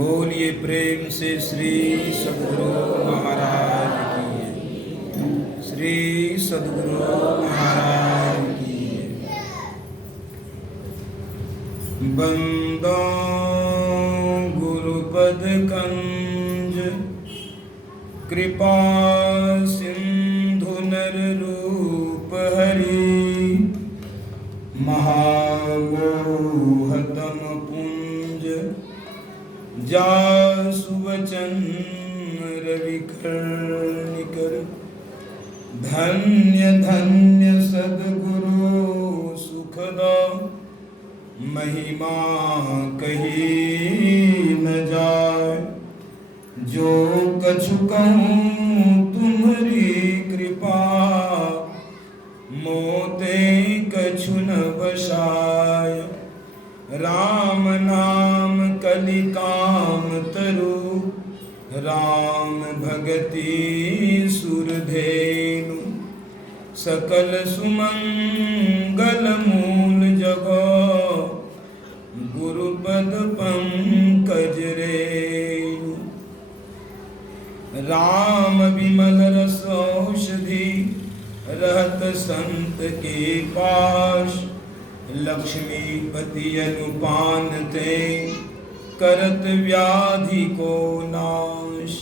बोलिए प्रेम से श्री सद्गुरु महाराज की, श्री सद्गुरु महाराज की। बंदो गुरुपद कंज कृपा सिंधु नर रूप हरि, महामोहतम पुंज जासु वचन रविकर्णिकर। धन्य धन्य सद्गुरु सुखदा, महिमा कही न जाय। जो कछु कहूँ तुम्हारी कृपा, मोते कछु न बसाय। राम नाम कलि काम तरु, राम भगति सुरधेनु। सकल सुमंगल मूल जगो, गुरुपद पंकज रेनु। राम विमल रस औषधि, रहत संत के पास। लक्ष्मीपति अनुपान ते, करत व्याधि को नाश।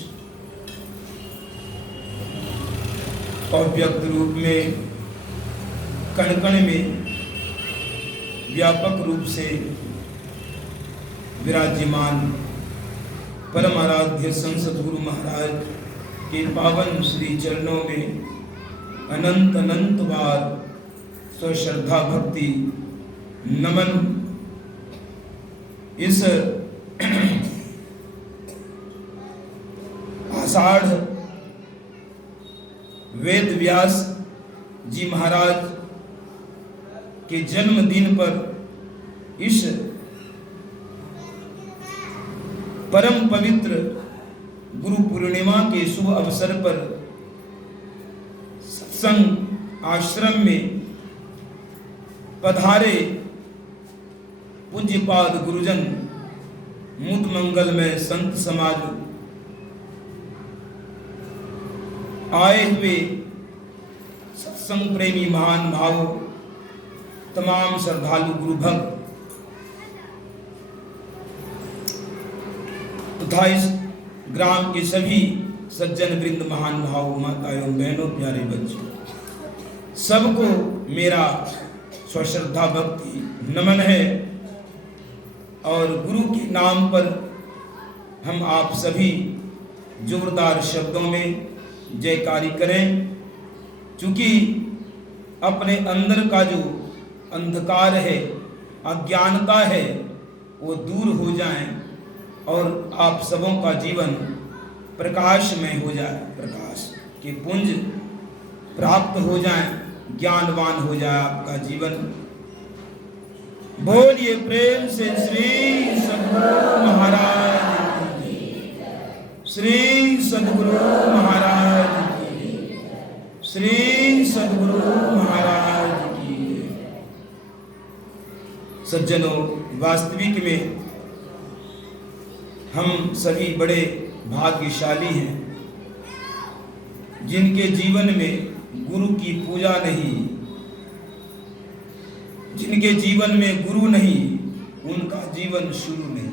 अव्यक्त रूप में, कण कण में व्यापक रूप से विराजमान परम आराध्य संत सद्गुरु महाराज के पावन श्री चरणों में अनंत अनंत बार स्वश्रद्धा भक्ति नमन। इस आषाढ़ वेद व्यास जी महाराज के जन्मदिन पर, इस परम पवित्र गुरु पूर्णिमा के शुभ अवसर पर सत्संग आश्रम में पधारे पूज्यपाद गुरुजन, मूत मंगल में संत समाज, आए हुए सत्संग प्रेमी महान भाव, तमाम श्रद्धालु गुरु भक्त तथा इस ग्राम के सभी सज्जन वृंद, महान भाव, माता एवं बहनों, प्यारे बच्चों, सबको मेरा स्वश्रद्धा भक्ति नमन है। और गुरु के नाम पर हम आप सभी जोरदार शब्दों में जयकारी करें, क्योंकि अपने अंदर का जो अंधकार है, अज्ञानता है, वो दूर हो जाए और आप सबों का जीवन प्रकाशमय हो जाए, प्रकाश के पुंज प्राप्त हो जाए, ज्ञानवान हो जाए आपका जीवन। बोलिए प्रेम से श्री सद्गुरु महाराज की, श्री सद्गुरु महाराज की, श्री सद्गुरु महाराज की। सज्जनों, वास्तविक में हम सभी बड़े भाग्यशाली हैं, जिनके जीवन में गुरु की पूजा नहीं, जिनके जीवन में गुरु नहीं, उनका जीवन शुरू नहीं।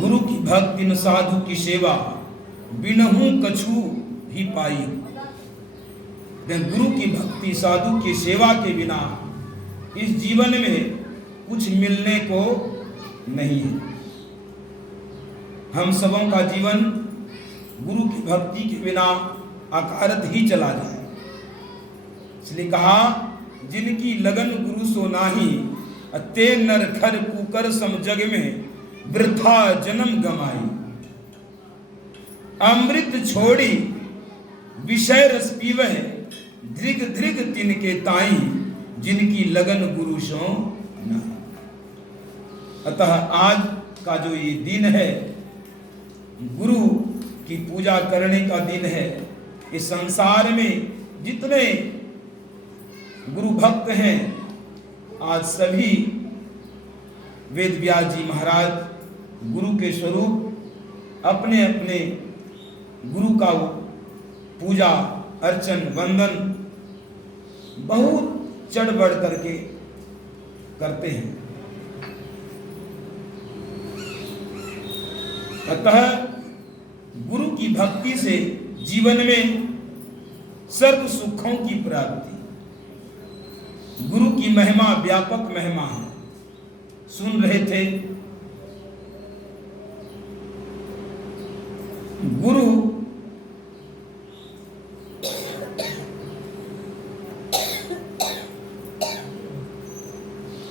गुरु की भक्ति न साधु की सेवा, बिनहु कछु ही पाई। गुरु की भक्ति साधु की सेवा के बिना इस जीवन में कुछ मिलने को नहीं है। हम सबों का जीवन गुरु की भक्ति के बिना अकारत ही चला जाए। इसलिए कहा, जिनकी लगन गुरु सो नाही, ते नर खर कुकर सम जग में, वृथा जन्म गमाई। अमृत छोड़ी विषय रस पीवह, धृग धृग तिनके ताई, जिनकी लगन गुरु सो ना। अतः आज का जो ये दिन है, गुरु की पूजा करने का दिन है। इस संसार में जितने गुरु भक्त हैं, आज सभी वेद व्यास जी महाराज गुरु के स्वरूप अपने अपने गुरु का पूजा अर्चन वंदन बहुत चढ़ बढ़ करके करते हैं। अतः गुरु की भक्ति से जीवन में सर्व सुखों की प्राप्ति। गुरु की महिमा व्यापक महिमा है। सुन रहे थे गुरु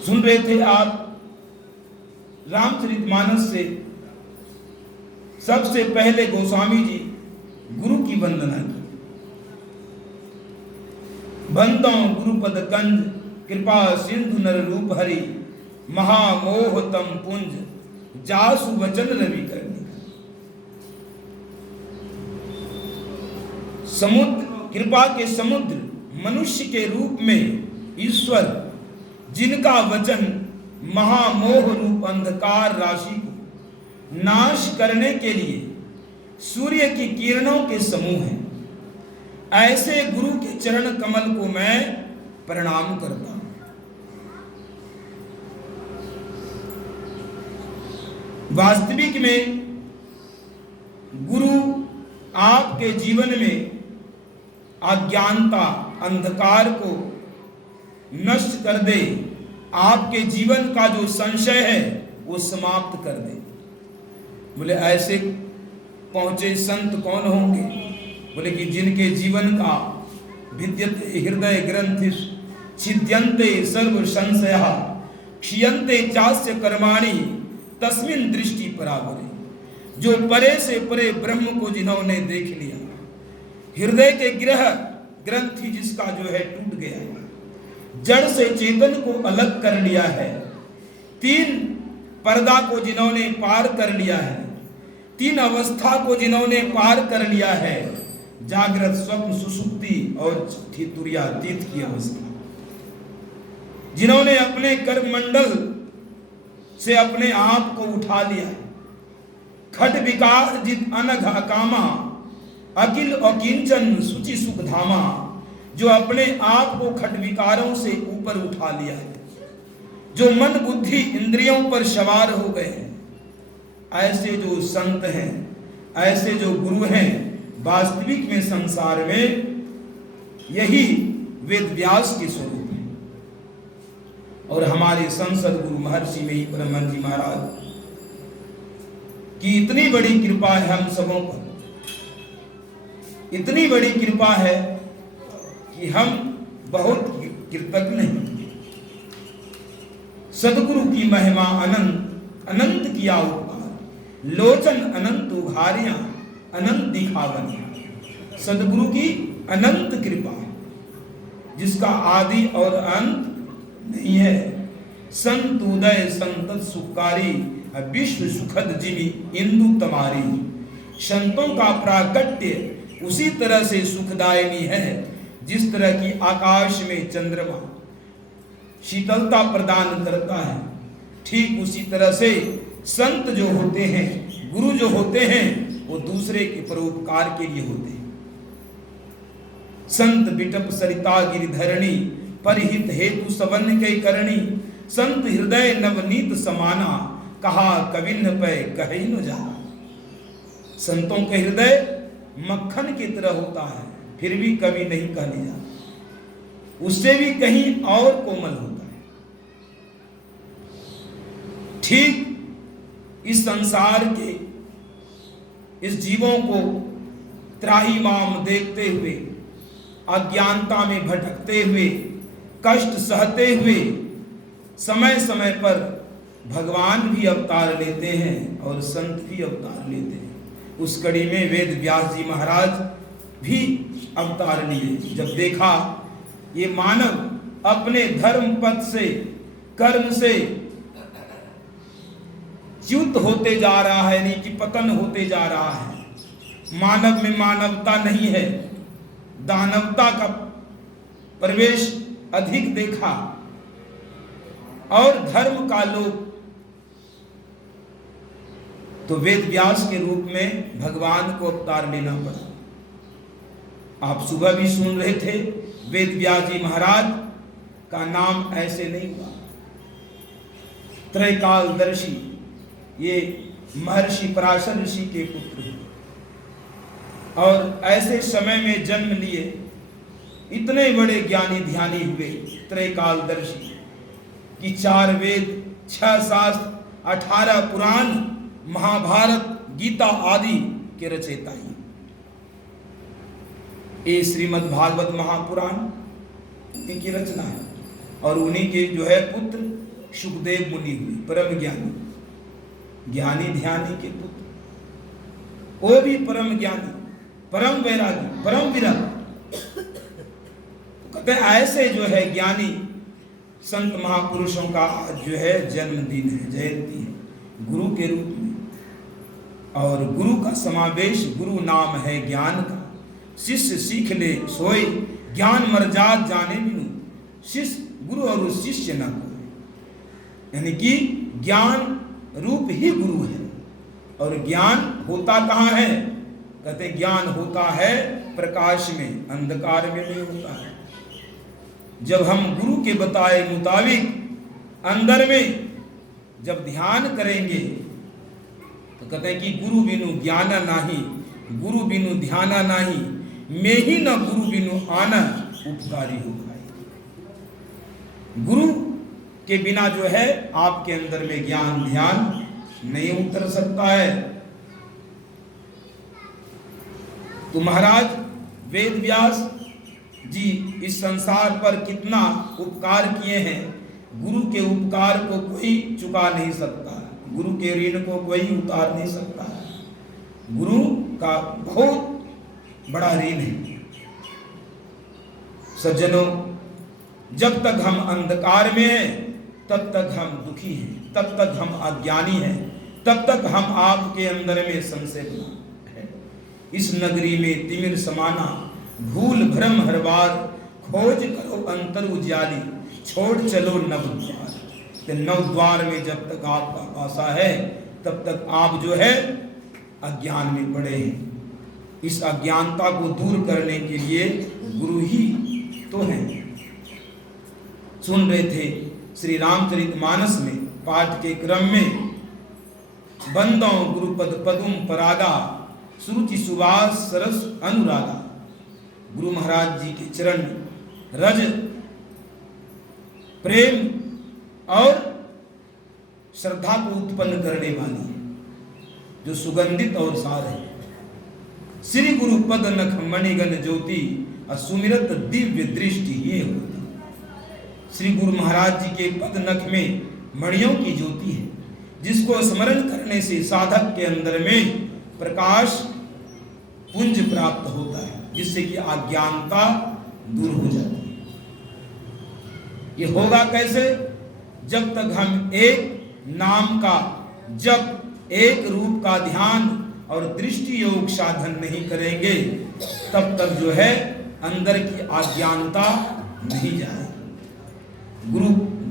सुन रहे थे आप रामचरितमानस से सबसे पहले गोस्वामी जी गुरु की वंदना की। बंदो गुरुपद कंज कृपा सिंधु नर रूप हरि महामोह तम पुंज जासु वचन रवि करनी। समुद्र कृपा के समुद्र मनुष्य के रूप में ईश्वर जिनका वचन महामोह रूप अंधकार राशि को नाश करने के लिए सूर्य की किरणों के समूह है, ऐसे गुरु के चरण कमल को मैं प्रणाम करता हूं। वास्तविक में गुरु आपके जीवन में अज्ञानता अंधकार को नष्ट कर दे, आपके जीवन का जो संशय है वो समाप्त कर दे। बोले ऐसे पहुंचे संत कौन होंगे? बोले कि जिनके जीवन का भिद्यते हृदय ग्रंथि छिद्यन्ते सर्व संशय क्षीयन्ते चास्य कर्माणि तस्मिन् दृष्टि परावरे। जो परे से परे ब्रह्म को जिन्होंने देख लिया, हृदय के ग्रंथि जिसका जो है टूट गया, जड़ से चेतन को अलग कर लिया है, तीन पर्दा को जिन्होंने पार कर लिया है, तीन अवस्था को जिन्होंने पार कर लिया है, जागृत स्वप्न सुषुप्ति और चौथी तुरीयातीत की अवस्था, जिन्होंने अपने कर्म मंडल से अपने आप को उठा लिया, खट विकार जित अनघ अकामा अकिल अकिंचन सुचि सुख धामा, जो अपने आप को खट विकारों से ऊपर उठा लिया है, जो मन बुद्धि इंद्रियों पर सवार हो गए हैं, ऐसे जो संत हैं, ऐसे जो गुरु हैं, वास्तविक में संसार में यही वेद व्यास के स्वरूप है। और हमारे संसद गुरु महर्षि में ही परमहंस जी महाराज की इतनी बड़ी कृपा है हम सबों पर, इतनी बड़ी कृपा है कि हम बहुत कृतज्ञ हैं। सदगुरु की महिमा अनंत अनंत किया उपकार, लोचन अनंत उघारियां अनंत दिखावन। सदगुरु की अनंत कृपा जिसका आदि और अंत नहीं है। संत उदय संतत सुखकारी विश्व सुखद जिमी इंदु तमारी। संतों का प्राकट्य उसी तरह से सुखदायिनी है जिस तरह की आकाश में चंद्रमा शीतलता प्रदान करता है, ठीक उसी तरह से संत जो होते हैं, गुरु जो होते हैं, वो दूसरे के परोपकार के लिए होते हैं। संत बिटप सरिता गिरिधरणी परिहित हेतु सवन के करणी। संत हृदय नवनीत समाना कहा कविन पे कहे न जाना। संतों के हृदय मक्खन की तरह होता है, फिर भी कभी नहीं कह लिया, उससे भी कहीं और कोमल होता है। ठीक इस संसार के इस जीवों को त्राहिमाम देखते हुए, अज्ञानता में भटकते हुए, कष्ट सहते हुए, समय समय पर भगवान भी अवतार लेते हैं और संत भी अवतार लेते हैं। उस कड़ी में वेद व्यास जी महाराज भी अवतार लिए। जब देखा ये मानव अपने धर्म पथ से, कर्म से च्युत होते जा रहा है, यानी कि पतन होते जा रहा है, मानव में मानवता नहीं है, दानवता का प्रवेश अधिक देखा और धर्म का लोप तो वेद व्यास के रूप में भगवान को अवतार लेना पड़ा। आप सुबह भी सुन रहे थे, वेद व्यास जी महाराज का नाम ऐसे नहीं हुआ। त्रैकालदर्शी, ये महर्षि पराशर ऋषि के पुत्र हैं और ऐसे समय में जन्म लिए, इतने बड़े ज्ञानी ध्यानी हुए, त्रैकालदर्शी कि 4 वेद, 6 शास्त्र, 18 पुराण, महाभारत, गीता आदि के रचयिता ही। ये श्रीमद् भागवत महापुराण उन्हीं की रचना है और उन्हीं के जो है पुत्र सुखदेव मुनि हुए, परम ज्ञानी, ज्ञानी ध्यानी के पुत्र, वो भी परम ज्ञानी, परम वैरागी, परम विरक्त। तो कहते हैं ऐसे जो है ज्ञानी संत महापुरुषों का आज जो है जन्मदिन है, जयंती है गुरु के रूप में। और गुरु का समावेश, गुरु नाम है ज्ञान का, शिष्य सीख ले सोए, ज्ञान मर्जाद जाने बिनु, शिष्य गुरु और शिष्य न कोई। यानी कि ज्ञान रूप ही गुरु है। और ज्ञान होता कहाँ है? कहते ज्ञान होता है प्रकाश में, अंधकार में नहीं होता है। जब हम गुरु के बताए मुताबिक अंदर में जब ध्यान करेंगे तो कहते हैं कि गुरु बिनु ज्ञान नाही, गुरु बिनु ध्यान नाही, मैं ही न गुरु बिनु आना उपकारी हो पाए। गुरु के बिना जो है आपके अंदर में ज्ञान ध्यान नहीं उतर सकता है। तो महाराज वेद व्यास जी इस संसार पर कितना उपकार किए हैं, गुरु के उपकार को कोई चुका नहीं सकता, गुरु के ऋण को कोई उतार नहीं सकता। गुरु का बहुत बड़ा ऋण है। सज्जनों, जब तक हम अंधकार में हैं तब तक हम दुखी हैं, तब तक हम अज्ञानी हैं, तब तक हम आपके अंदर में संशय बना है। इस नगरी में तिमिर समाना, भूल भ्रम हर बार, खोज करो अंतर उजाली, छोड़ चलो नव द्वार। तो नव द्वार में जब तक आपका पासा है तब तक आप जो है अज्ञान में पड़े हैं। इस अज्ञानता को दूर करने के लिए गुरु ही तो है। सुन रहे थे श्री रामचरितमानस में पाठ के क्रम में, बंदों गुरुपद पदुम परागा, सुरुचि सुवास सरस अनुरागा। गुरु महाराज जी के चरण रज प्रेम और श्रद्धा को उत्पन्न करने वाली है, जो सुगंधित और सार है। श्री गुरु पद नख मणिगण ज्योति, असुमिरत दिव्य दृष्टि ये होती। श्री गुरु महाराज जी के पद नख में मणियों की ज्योति है, जिसको स्मरण करने से साधक के अंदर में प्रकाश पुंज प्राप्त होता है, जिससे कि अज्ञानता दूर हो जाती है। ये होगा कैसे? जब तक हम एक नाम का जप, एक रूप का ध्यान और दृष्टि योग साधन नहीं करेंगे, तब तक जो है अंदर की अज्ञानता नहीं जाएगी।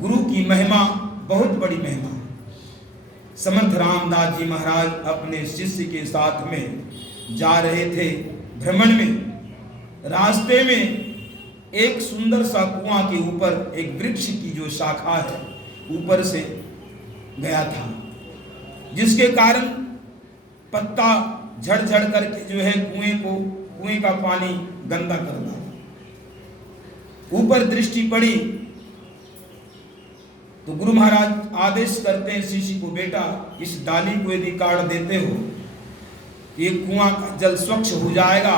गुरु की महिमा बहुत बड़ी महिमा है। समर्थ रामदास जी महाराज अपने शिष्य के साथ में जा रहे थे भ्रमण में। रास्ते में एक सुंदर सा कुआं के ऊपर एक वृक्ष की जो शाखा है ऊपर से गया था, जिसके कारण पत्ता झड़-झड़ करके जो है कुएं का पानी गंदा कर दिया। ऊपर दृष्टि पड़ी तो गुरु महाराज आदेश करते हैं शिष्य को, बेटा इस डाली को यदि काट देते हो, ये कुआं का जल स्वच्छ हो जाएगा,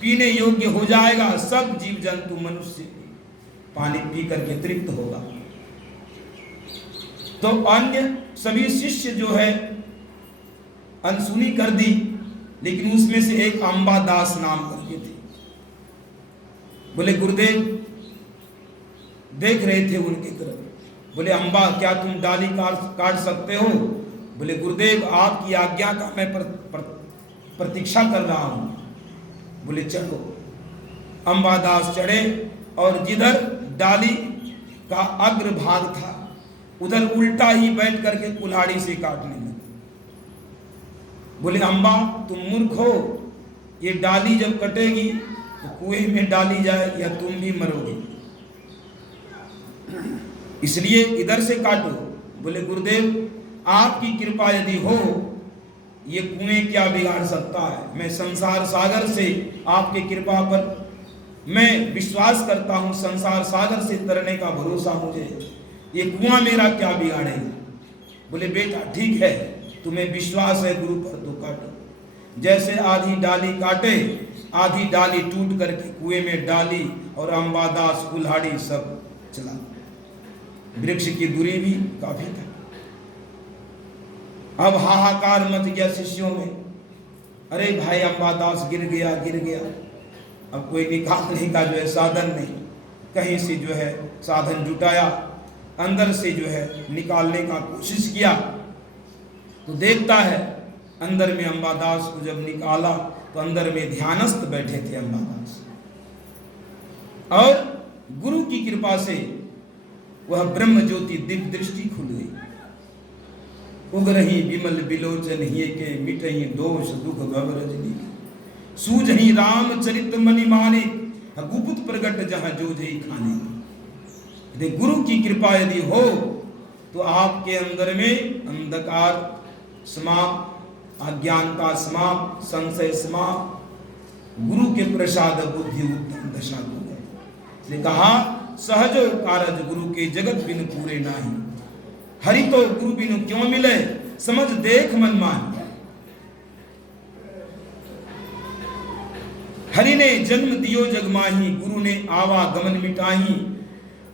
पीने योग्य हो जाएगा, सब जीव जंतु मनुष्य पानी पी करके तृप्त होगा। तो अन्य सभी शिष्य जो है अनसुनी कर दी, लेकिन उसमें से एक अंबादास नाम करके थे। बोले गुरुदेव देख रहे थे उनकी तरफ, बोले अम्बा क्या तुम डाली काट सकते हो? बोले गुरुदेव आपकी आज्ञा का मैं प्रतीक्षा कर रहा हूं। बोले चढ़ो। अंबादास चढ़े और जिधर डाली का अग्र भाग था उधर उल्टा ही बैठ करके कुल्हाड़ी से काटने लगे। बोले अम्बा तुम मूर्ख हो, ये डाली जब कटेगी तो कुएं में डाली जाए या तुम भी मरोगे, इसलिए इधर से काटो। बोले गुरुदेव आपकी कृपा यदि हो, ये कुएं क्या बिगाड़ सकता है, मैं संसार सागर से आपकी कृपा पर मैं विश्वास करता हूं, संसार सागर से तरने का भरोसा मुझे, ये कुआं मेरा क्या बिगाड़ेगा। बोले बेटा ठीक है, तुम्हें विश्वास है गुरु पर तो काटो। जैसे आधी डाली काटे, आधी डाली टूट करके कुएं में डाली और अंबादास कुल्हाड़ी सब चला। वृक्ष की दूरी भी काफी था। अब हाहाकार मच गया शिष्यों में, अरे भाई अंबादास गिर गया गिर गया। अब कोई निकालने का जो है साधन नहीं, कहीं से जो है साधन जुटाया, अंदर से जो है निकालने का कोशिश किया तो देखता है अंदर में अंबादास को जब निकाला तो अंदर में ध्यानस्थ बैठे थे अंबादास, और गुरु की कृपा से वह ब्रह्म ज्योति दिव्य दृष्टि खुल गई। उगरही विमल बिलोचन हिये के मिटही दोष दुख भव रजनी, सूझही रामचरित मणि माने गुप्त प्रगट जहां जो जई खाने। यदि गुरु की कृपा यदि हो तो आपके अंदर में अंधकार समाप्त, अज्ञानता समाप्त, संशय समाप्त, गुरु के प्रसाद बुद्धि उत्तम दशा को है। इसलिए कहा सहजो कारज गुरु के जगत बिन पूरे नाही, हरि तो गुरु बिनु क्यों मिले समझ देख मन मान। हरि ने जन्म दियो जग माही, गुरु ने आवागमन मिटाही।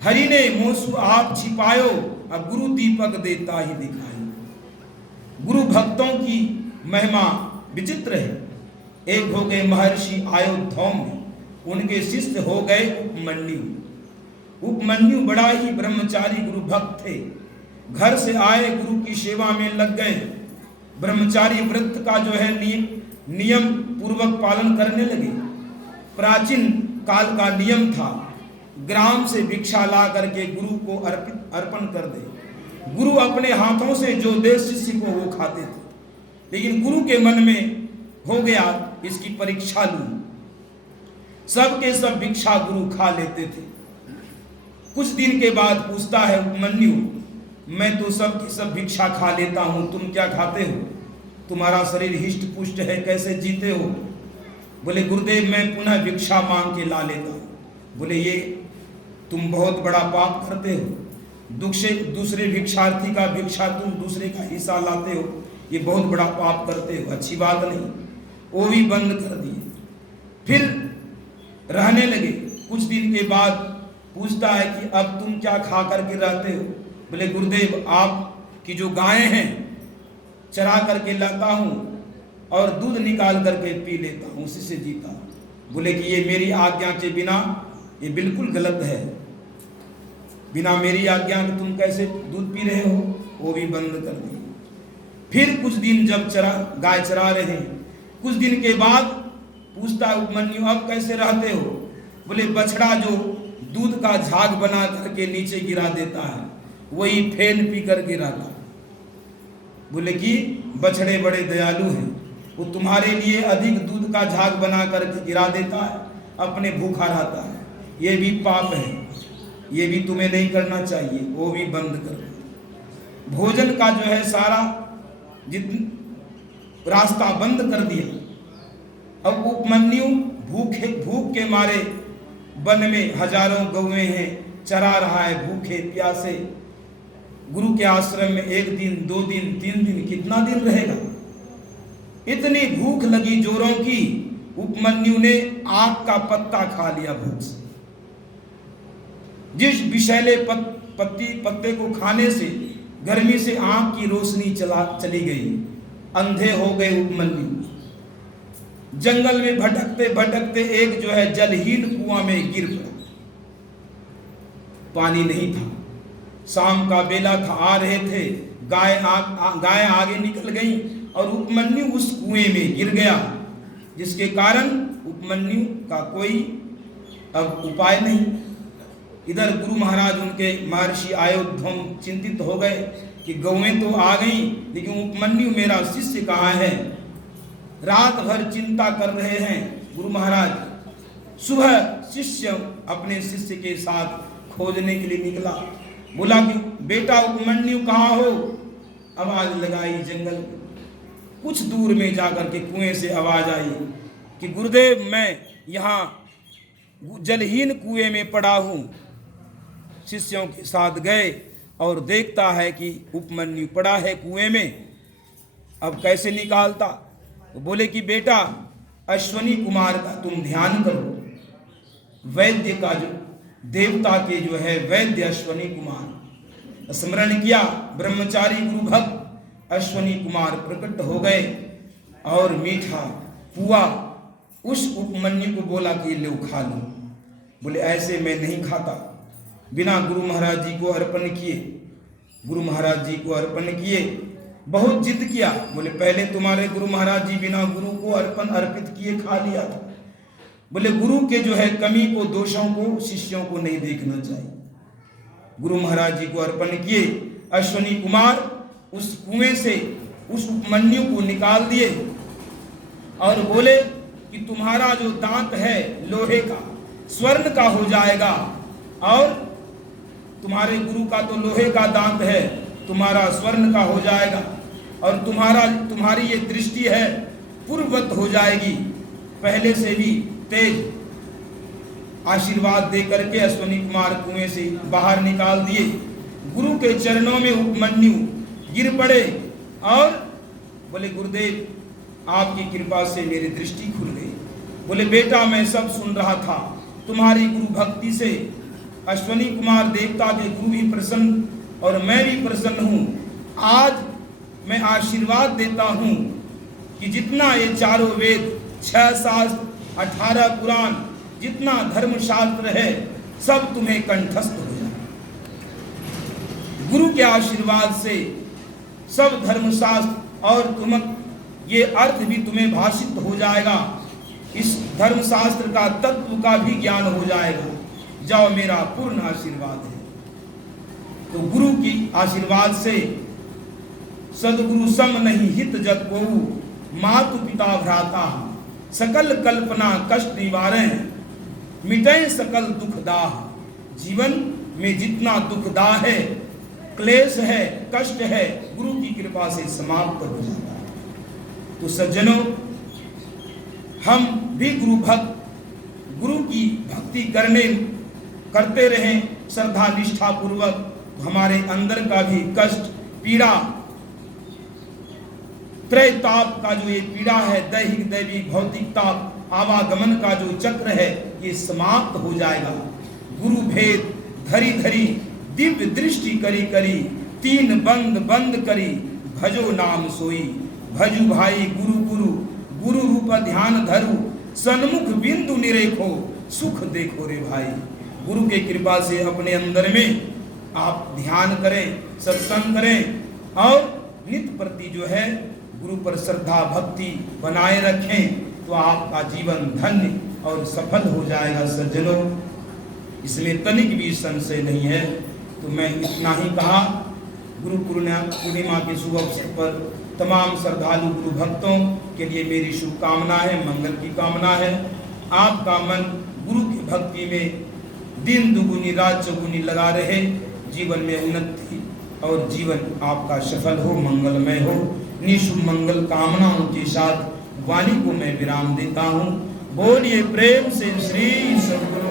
हरि ने मोसु आप छिपायो, अब गुरु दीपक देता ही दिखाई। गुरु भक्तों की महिमा विचित्र है। एक हो गए महर्षि आयोधौम्य, उनके शिष्य हो गए उपमन्यु। उपमन्यु बड़ा ही ब्रह्मचारी गुरु भक्त थे। घर से आए गुरु की सेवा में लग गए। ब्रह्मचारी व्रत का जो है नियम पूर्वक पालन करने लगे। प्राचीन काल का नियम था, ग्राम से भिक्षा ला करके गुरु को अर्पण कर दे। गुरु अपने हाथों से जो दे शिष्य को वो खाते थे, लेकिन गुरु के मन में हो गया इसकी परीक्षा लूं। सबके सब भिक्षा गुरु खा लेते थे। कुछ दिन के बाद पूछता है उपमन्यु, मैं तो सबकी सब भिक्षा खा लेता हूं, तुम क्या खाते हो? तुम्हारा शरीर हिष्ट पुष्ट है, कैसे जीते हो? बोले गुरुदेव मैं पुनः भिक्षा मांग के ला लेता हूं। बोले ये तुम बहुत बड़ा पाप करते हो, दूसरे भिक्षार्थी का भिक्षा तुम दूसरे का हिस्सा लाते हो, ये बहुत बड़ा पाप करते हो, अच्छी बात नहीं। वो भी बंद कर दिए, फिर रहने लगे। कुछ दिन के बाद पूछता है कि अब तुम क्या खा करके रहते हो? बोले गुरुदेव आपकी जो गायें हैं चरा करके लाता हूँ और दूध निकाल करके पी लेता हूँ, उसी से जीता हूँ। बोले कि ये मेरी आज्ञा के बिना ये बिल्कुल गलत है, बिना मेरी आज्ञा के तुम कैसे दूध पी रहे हो? वो भी बंद कर दिए। फिर कुछ दिन जब गाय चरा रहे हैं, कुछ दिन के बाद पूछता उपमन्यु अब कैसे रहते हो? बोले बछड़ा जो दूध का झाग बना करके नीचे गिरा देता है, वही फेन पी कर गिराता। बोले कि बछड़े बड़े दयालु हैं, वो तुम्हारे लिए अधिक दूध का झाग बना करके गिरा देता है, अपने भूखा रहता है, ये भी पाप है, ये भी तुम्हें नहीं करना चाहिए, वो भी बंद कर दो। भोजन का जो है सारा रास्ता बंद कर दिया। अब उपमन्यु भूख के मारे वन में हजारों गौएं हैं, चरा रहा है भूखे प्यासे। गुरु के आश्रम में 1 दिन 2 दिन 3 दिन कितना दिन रहेगा? इतनी भूख लगी जोरों की, उपमन्यु ने आग का पत्ता खा लिया भूख से। जिस विषैले पत्ते को खाने से गर्मी से आंख की रोशनी चली गई, अंधे हो गए उपमन्यु। जंगल में भटकते भटकते एक जो है जलहीन कुआं में गिर पड़ा। पानी नहीं था, शाम का बेला था, आ रहे थे, गाय आगे निकल गई और उपमन्यु उस कुएं में गिर गया, जिसके कारण उपमन्यु का कोई अब उपाय नहीं। इधर गुरु महाराज उनके महर्षि आयोधम चिंतित हो गए कि गौएं तो आ गई, लेकिन उपमन्यु मेरा शिष्य कहाँ है? रात भर चिंता कर रहे हैं। गुरु महाराज सुबह शिष्य अपने शिष्य के साथ खोजने के लिए निकला। बोला कि बेटा उपमन्यु कहाँ हो? आवाज लगाई जंगल में। कुछ दूर में जाकर के कुएं से आवाज आई कि गुरुदेव मैं यहाँ जलहीन कुएं में पड़ा हूँ। शिष्यों के साथ गए और देखता है कि उपमन्यु पड़ा है कुएं में। अब कैसे निकालता? तो बोले कि बेटा अश्वनी कुमार का तुम ध्यान करो। वैद्य का जो देवता के जो है वैद्य अश्वनी कुमार स्मरण किया। ब्रह्मचारी गुरु भक्त अश्वनी कुमार प्रकट हो गए और मीठा पुआ उस उपमन्यु को बोला कि लो खा लो। बोले ऐसे मैं नहीं खाता। बिना गुरु महाराज जी को अर्पण किए, गुरु महाराज जी को अर्पण किए। बहुत जिद किया। बोले पहले तुम्हारे गुरु महाराज जी बिना गुरु को अर्पित किए खा लिया था। बोले गुरु के जो है कमी को, दोषों को शिष्यों को नहीं देखना चाहिए। गुरु महाराज जी को अर्पण किए। अश्वनी कुमार उस कुएं से उस उपमन्यु को निकाल दिए और बोले कि तुम्हारा जो दांत है लोहे का स्वर्ण का हो जाएगा, और तुम्हारे गुरु का तो लोहे का दांत है, तुम्हारा स्वर्ण का हो जाएगा, और तुम्हारी ये दृष्टि है पूर्ववत हो जाएगी, पहले से भी तेज। आशीर्वाद दे करके अश्वनी कुमार कुएं से बाहर निकाल दिए। गुरु के चरणों में उपमन्यु गिर पड़े और बोले गुरुदेव आपकी कृपा से मेरी दृष्टि खुल गई। बोले बेटा मैं सब सुन रहा था, तुम्हारी गुरु भक्ति से अश्वनी कुमार देवता के गुरु भी प्रसन्न और मैं भी प्रसन्न हूँ। आज मैं आशीर्वाद देता हूँ कि जितना ये चारों वेद, 6 शास्त्र, 18 पुराण, जितना धर्मशास्त्र है सब तुम्हें कंठस्थ हो जाए। गुरु के आशीर्वाद से सब धर्मशास्त्र और तुम ये अर्थ भी तुम्हें भाषित हो जाएगा। इस धर्मशास्त्र का तत्व का भी ज्ञान हो जाएगा। जाओ मेरा पूर्ण आशीर्वाद है। तो गुरु की आशीर्वाद से सदगुरु सम नहीं हित जग को, मातु पिता भ्राता सकल कल्पना कष्ट निवारें, मिटे सकल दुख दाह। जीवन में जितना दुख दाह है, क्लेश है, कष्ट है, गुरु की कृपा से समाप्त हो जाता है। तो सज्जनों हम भी गुरु भक्त, गुरु की भक्ति करते रहें श्रद्धा निष्ठा पूर्वक, तो हमारे अंदर का भी कष्ट, पीड़ा, त्रय ताप का जो ये पीड़ा है, दैहिक दैविक भौतिक ताप, आवागमन का जो चक्र है, ये समाप्त हो जाएगा। गुरु भेद धरी धरी दिव्य दृष्टि करी करी, 3 बंद बंद करी भजो नाम सोई। भजु भाई गुरु गुरु, गुरु रूप ध्यान धरु, सन्मुख बिंदु निरेखो, सुख देखो रे भाई। गुरु के कृपा से अपने अंदर में आप ध्यान करें, सत्संग करें और नित्य प्रति जो है गुरु पर श्रद्धा भक्ति बनाए रखें, तो आपका जीवन धन्य और सफल हो जाएगा। सज्जनों इसमें तनिक भी संशय नहीं है। तो मैं इतना ही कहा। गुरु पूर्णिमा के शुभ अवसर पर तमाम श्रद्धालु गुरु भक्तों के लिए मेरी शुभकामना है, मंगल की कामना है। आपका मन गुरु की भक्ति में दिन दुगुनी रात चौगुनी लगा रहे, जीवन में उन्नति और जीवन आपका सफल हो, मंगलमय हो। निशुभ मंगल कामनाओं के साथ वाणी को मैं विराम देता हूँ। बोलिए प्रेम से श्री सद्गुरु